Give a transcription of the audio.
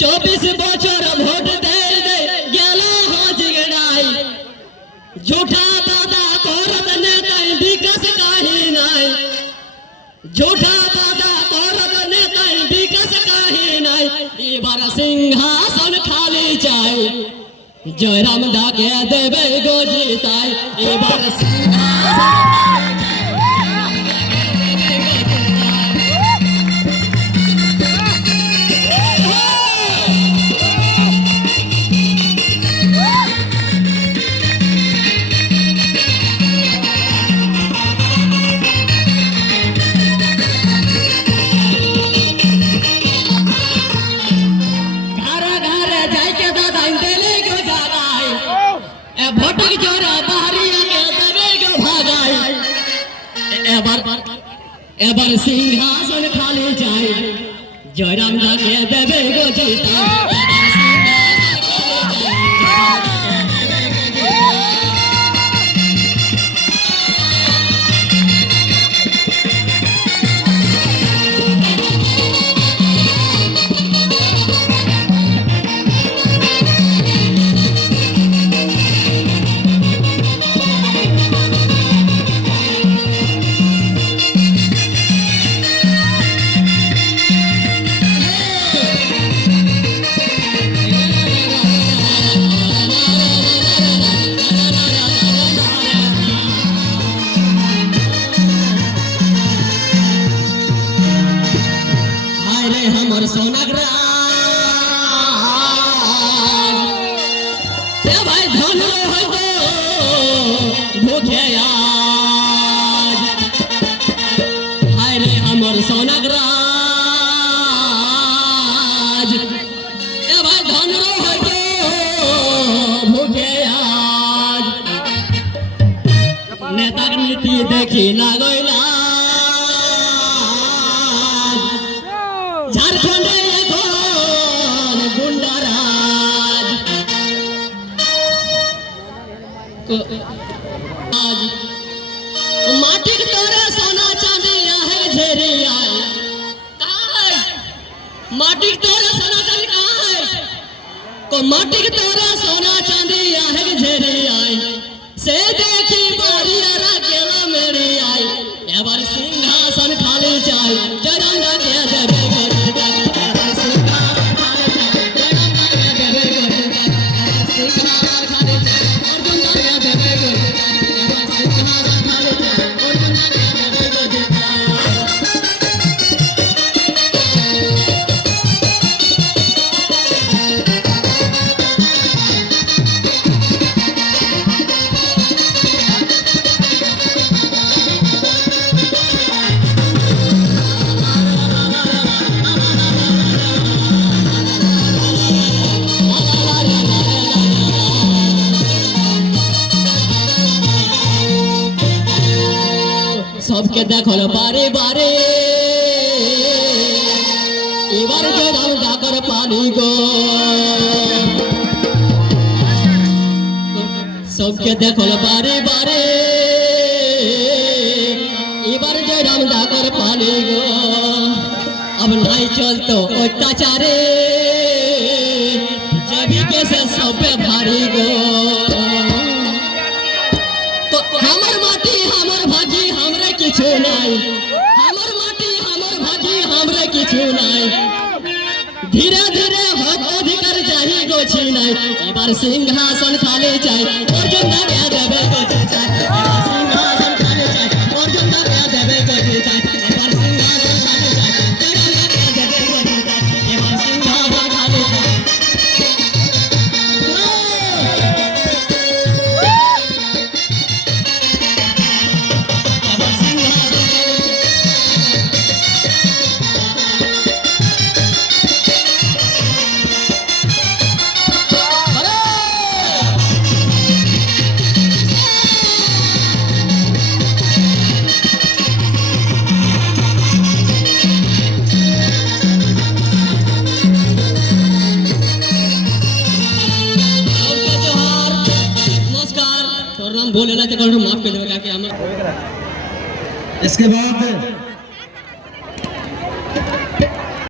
24 বছর ভোট দে গেল হজগড়াই झूठा वादा करत नेताई विकास काही नाही झूठा वादा करत नेताई विकास काही नाही एबार सिंहासन खाली चाय जयराम डाके देवे गोजिताई एबार सिंहासन भटक जोरा बाहरिया के दबे गो भागाई एबार सिंहासन खाली जाए जयराम डाके देवे गो जीता हमर सोनाग्राज ए भाई धन हो तो भूखे आज हाय रे हमर सोनाग्राज ए भाई धन हो तो भूखे आज नेता नीति देखी लागैला झारखंड এখন गुंडाराज आज माटिक तोरे सोना चांदी आहे झेरी आए कहां है माटिक तोरे सोना चांदी कहां है को माटिक तोरे सोना चांदी आहे झेरी आए से देखी बारिया केला मेरी आई एबार सिंहासन खाली जाए जयराम डाके देवे सबके देखल बारे बारे एबार जयराम डाकर पानी गो सबके देखल बारे बारे एबार जयराम डाकर पानी गो अब नहीं चलतो अत्याचारे जबी के से सब पे भारी गो तो हमर माटी हमर भाजी हमरे किछु नहीं हमर माटी हमर भाजी हमरे किछु नहीं धीरे धीरे होत अधिकार जाही गोछी नहीं एबार सिंहासन खाली जाए अर्जुन डाके देवे गोछी जाए एबार सिंहासन खाली जाए अर्जुन डाके देवे गोछी जाए एबार सिंहासन खाली जाए जयराम डाके देवे गोछी जाए एबार सिंहासन खाली जाए बोले ना तो माफ कर देगा कि हम इसके बाद